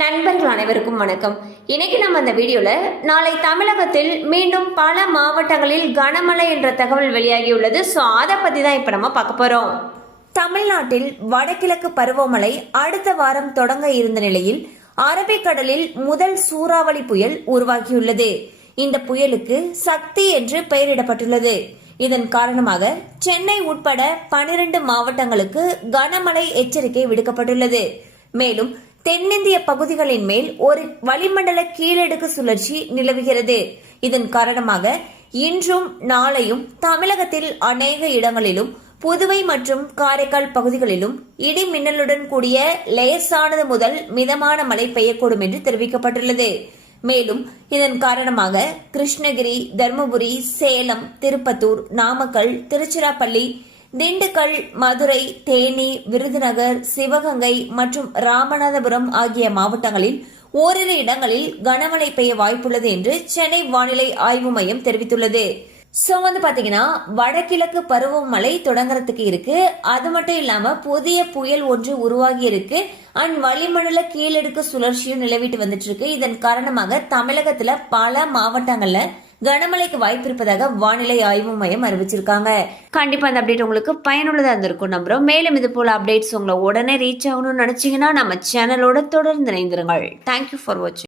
நண்பர்கள் அனைவருக்கும் வணக்கம். இன்னைக்கு நம்ம அந்த வீடியோல நாளை தமிழகத்தில் மீண்டும் பல மாவட்டங்களில் கனமழை என்ற தகவல் வெளியாகியுள்ளது. ஸோ அதை பத்தி தான் இப்ப நம்ம பார்க்க போறோம். தமிழ்நாட்டில் வடகிழக்கு பருவமழை அடுத்த வாரம் தொடங்க இருந்த நிலையில் அரபிக்கடலில் முதல் சூறாவளி புயல் உருவாகியுள்ளது. இந்த புயலுக்கு சக்தி என்று பெயரிடப்பட்டுள்ளது. இதன் காரணமாக சென்னை உட்பட 12 மாவட்டங்களுக்கு கனமழை எச்சரிக்கை விடுக்கப்பட்டுள்ளது. மேலும் தென்னிந்திய பகுதிகளின் மேல் ஒரு வளிமண்டல கீழடுக்கு சுழற்சி நிலவுகிறது. இதன் காரணமாக இன்றும் நாளையும் தமிழகத்தில் அநேக இடங்களிலும் புதுவை மற்றும் காரைக்கால் பகுதிகளிலும் இடி மின்னலுடன் கூடிய லேசானது முதல் மிதமான மழை பெய்யக்கூடும் என்று தெரிவிக்கப்பட்டுள்ளது. மேலும் இதன் காரணமாக கிருஷ்ணகிரி, தருமபுரி, சேலம், திருப்பத்தூர், நாமக்கல், திருச்சிராப்பள்ளி, திண்டுக்கல், மதுரை, தேனி, விருதுநகர், சிவகங்கை மற்றும் ராமநாதபுரம் ஆகிய மாவட்டங்களில் ஓரிரு இடங்களில் கனமழை பெய்ய வாய்ப்புள்ளது என்று சென்னை வானிலை ஆய்வு மையம் தெரிவித்துள்ளது. சோ பாத்தீங்கன்னா வடகிழக்கு பருவமழை தொடங்குறதுக்கு இருக்கு. அது மட்டும் இல்லாம புதிய புயல் ஒன்று உருவாகி இருக்கு. அண்ட் வளிமண்டல கீழடுக்கு சுழற்சியும் நிலவிட்டு வந்துட்டு இருக்கு. இதன் காரணமாக தமிழகத்துல பல மாவட்டங்கள்ல கனமழைக்கு வாய்ப்பு இருப்பதாக வானிலை ஆய்வு மையம் அறிவிச்சிருக்காங்க. கண்டிப்பா அந்த அப்டேட் உங்களுக்கு பயனுள்ளதா இருந்திருக்கும் நம்புறோம். மேலும் இது போல அப்டேட்ஸ் உங்களை உடனே ரீச் ஆகணும்னு நினைச்சீங்கன்னா நம்ம சேனலோட தொடர்ந்து இணைந்திருங்கள். தேங்க்யூ ஃபார் வாட்சிங்.